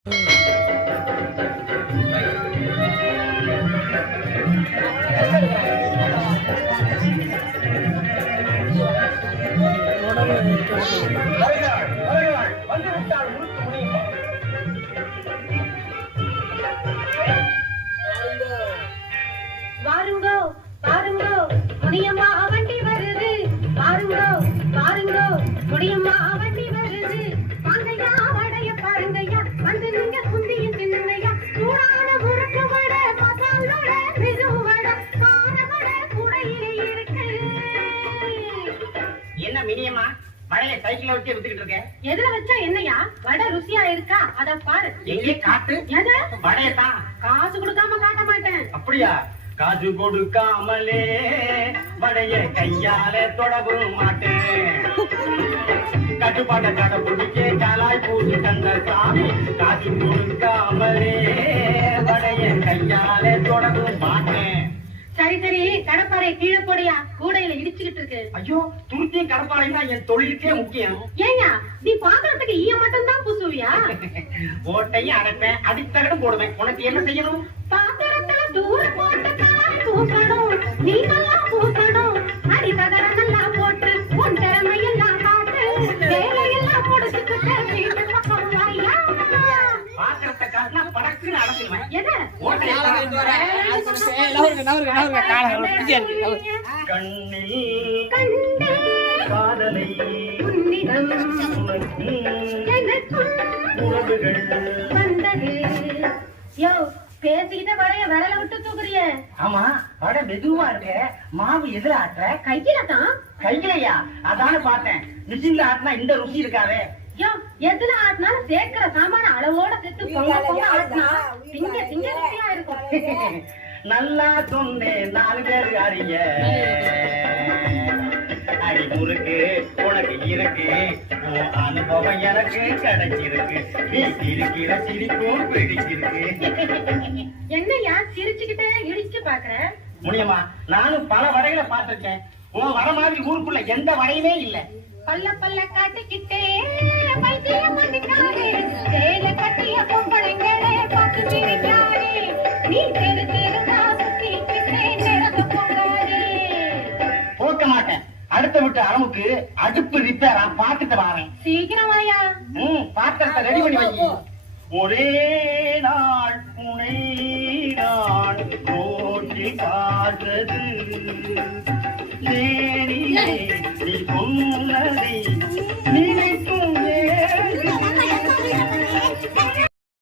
பாருங்கோ பாருங்கோ முடியம்மா வண்டி வருது, பாருங்கோ பாருங்கோ முடியம்மா வண்டி வருது. வாங்கையா வடைய பாருங்கய்யா, வந்து நீங்க குந்தியும் தின்னுங்கய்யா. சூடான முறுக்கு வடை, மசாலோட மெதுவடை, கார வடை கூடையிலே இருக்கு. என்ன மினியம்மா வடைய சைக்கிள் வச்சு வித்துக்கிட்டு இருக்க? எதுல வச்சா என்னையா? வடை ருசியா இருக்கா அத பாரு. எங்கே காட்டு? எது? வடையத்தான். காசு கொடுக்காம காட்ட மாட்டேன். அப்படியா? காசு கொடுக்காமலே வடைய கையால தொடவும் மாட்டேன். கட்டுப்பாட்ட கடைபிடிக்க காலாய் பூசி தந்த சாமி, காசு கொடுக்காமலே வடைய கையால தொடவும் மாட்டேன். சரி சரி, கடப்பாறை கீழே போடியா, கூடையில இடிச்சுக்கிட்டு இருக்கு. ஐயோ, துருத்தியும் கடப்பாறையும் தான் என் தொழிலுக்கே முக்கியம். ஏயா நீ பாக்குறதுக்கு ஈய மட்டும் தான் பூசுவியா? ஓட்டையும் அடைப்பேன், அடித்தகடும் போடுவேன். உனக்கு என்ன செய்யணும்? பாத்திரத்துல தூர போட்டு பூசணும், நீ நல்லா பூசணும். அடி தகர நல்லா போட்டு உன் திறமையெல்லாம் காட்டு, வேலையெல்லாம் முடிச்சுக்கிட்டு வீட்டு பக்கம் வாயா. பாத்திரத்தை காட்டினா படக்குன்னு அடைச்சிருவேன். என்ன கண்ணில் காதலை உறவுகள் வந்தது. யோ பேசிக்கிட்ட வடைய விரல விட்டு தூக்குறிய. ஆமா, வடை மெதுவா இருக்க. மாவு எதுல ஆட்டுற? கையில தான். கையிலையா? அதான பார்த்தேன். மிஷின்ல ஆட்டினா இந்த ருசி இருக்காதே. யோ எதுல ஆட்டினாலும் சேர்க்கிற சாமான அளவோட சேர்த்து பொங்க பொங்க ஆட்டினா திங்க திங்க ருசியா இருக்கும். நல்லா சொன்னேன், 4 பேர் அறிய. அடி முறுக்கு உனக்கு இருக்கு, அனுபவம் எனக்கு கிடைச்சிருக்கு. நீ சிரிக்கிற சிரிப்பும் பிடிச்சிருக்கு. என்னையா சிரிச்சுக்கிட்டே இடிச்சு பாக்குற? முடியுமா? நானும் பல வடைகளை பார்த்திருக்கேன். உன் வடை மாதிரி ஊருக்குள்ள எந்த வடையுமே இல்ல. பல்ல பல்ல காட்டிக்கிட்டே பைத்தியம் பண்ணிக்காரே, சேல கட்டிய பொம்பளைங்களே பார்த்து சிரிக்காரே. நீ தெரு தெருவா சுத்திக்கிட்டே நடந்து போகாதே. போக்க மாட்டேன். அடுத்த விட்டு அரமுக்கு அடுப்பு ரிப்பேரா, பார்த்துட்டு வரேன். சீக்கிரம் வாயா. பாத்திரத்தை ரெடி பண்ணி வை. ஒரே நாள் புனை நான் ரோட்டில் காத்தது, நீ சொன்னதே